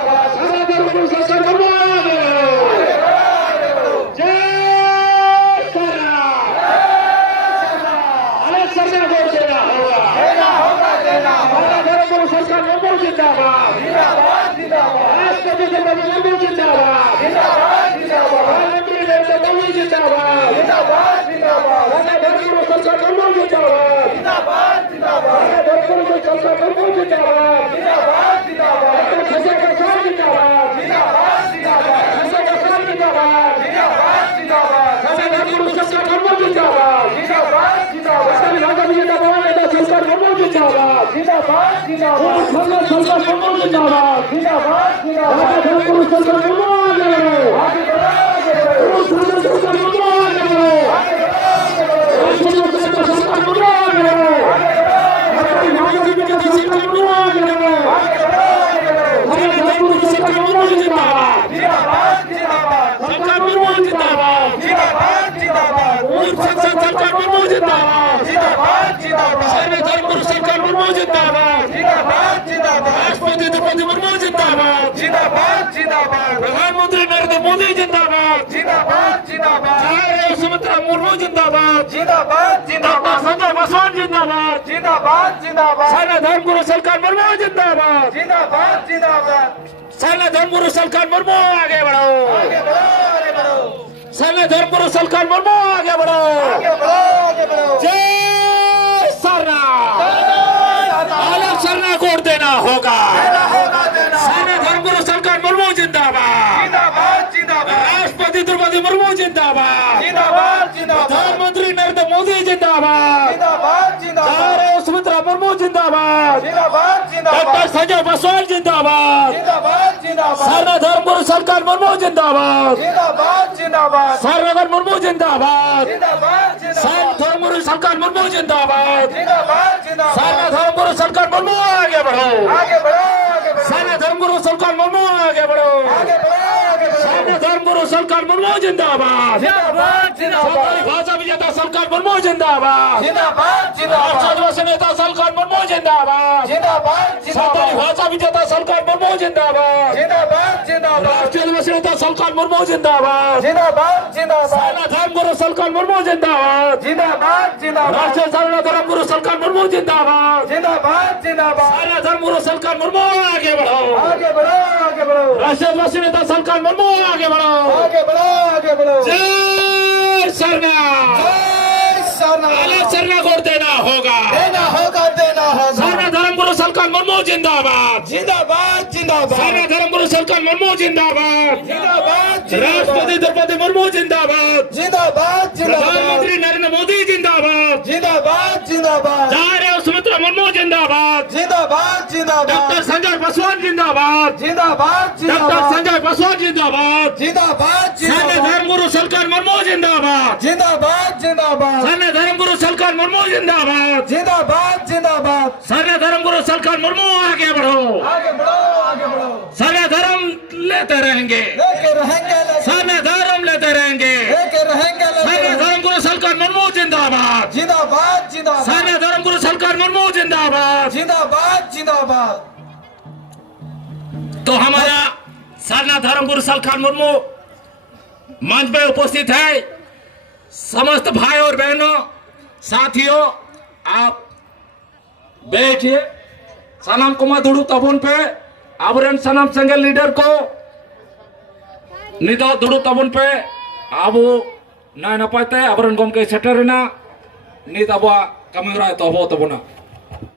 सारा धर्म गुरु सरकार मर्मू जय सरकार को देना होगा सारा धर्म गुरु सरकार मर्मू जिंदाबाद राष्ट्रपति द्रौपदी मुर्मू जिंदाबाद प्रधानमंत्री नरेंद्र मोदी जिंदाबाद सारा धर्म गुरु सरकार मर्मू जिंदाबाद सारा धर्म गुरु सरकार मर्मू जिंदाबाद राष्ट्रपति द्रौपदी मुर्मू जिंदाबाद प्रधानमंत्री नरेंद्र मोदी जिंदाबाद सुमित्रा मुर्मू जिंदाबाद डॉक्टर संजय पासवान जिंदाबाद सारा धर्म गुरु सरकार मर्मू जिंदाबाद सारा धर्म गुरु सरकार मर्मू आगे बढ़ो सारा धर्म गुरु सरकार मर्मू आगे बढ़ो जय सरना अलग सरना कोड देना होगा सारा धर्म गुरु सरकार मर्मू जिंदाबाद राष्ट्रपति द्रौपदी मुर्मू जिंदाबाद प्रधानमंत्री नरेंद्र मोदी जिंदाबाद सुमित्रा मुर्मू जिंदाबाद डॉक्टर संजय पासवान जिंदाबाद सारा धर्म गुरु सरकार मर्मू जिंदाबाद सारा मुर्मू जिंदाबाद सारा धर्म गुरु सरकार मर्मू जिंदाबाद सारा धर्म गुरु सरकार मर्मू आगे बढ़ो सारा धर्म गुरु सरकार मर्मू आगे बढ़ो सारा धर्म गुरु सरकार मर्मू जिंदाबाद भाषा विजेता सरकार मर्मू जिंदाबाद आदिवासी नेता सरकार मर्मू जिंदाबाद सरकारी भाषा विजेता सरकार मर्मू जिंदाबाद राष्ट्रीय आदिवासी नेता सरकार मर्मू जिंदाबाद सारा धर्म गुरु सरकार मर्मू जिंदाबाद राष्ट्रीय सारा धर्म गुरु सरकार मर्मू जिंदाबाद सारा धर्म गुरु सरकार मर्मू आगे बढ़ो राष्ट्रीय आदिवासी नेता सरकार मर्मू आगे बढ़ो जय सरना अलग सरना कोड देना होगा सारा धर्म गुरु सरकार मर्मू जिंदाबाद सारा धर्म गुरु सरकार मर्मू जिंदाबाद राष्ट्रपति द्रौपदी मुर्मू जिंदाबाद प्रधानमंत्री नरेंद्र मोदी जिंदाबाद सुमित्रा मुर्मू जिंदाबाद डॉक्टर संजय पासवान जिंदाबाद डॉक्टर संजय पासवान जिंदाबाद सारा धर्म गुरु सरकार मर्मू जिंदाबाद सारा धर्म गुरु सरकार मर्मू जिंदाबाद सारा धर्म गुरु सरकार मर्मू आगे बढ़ो सारा धर्म लेते रहेंगे सारा धर्म लेते रहेंगे सारा धर्म गुरु सरकार मर्मू जिंदाबाद सारा धर्म गुरु सरकार मर्मू जिंदाबाद तो हमारा सारा धर्म गुरु सरकार मर्मू मंच पे उपस्थित है। समस्त भाई और बहनों साथियों आप बैठिए। सनम कुमार दुड़ू तबुन पे आवरण सनम संगल लीडर को निदो दुड़ू तबुन पे आबो ना नपाते आवरण गम के सेटरना नित अब कमेरा तो हो तबुना।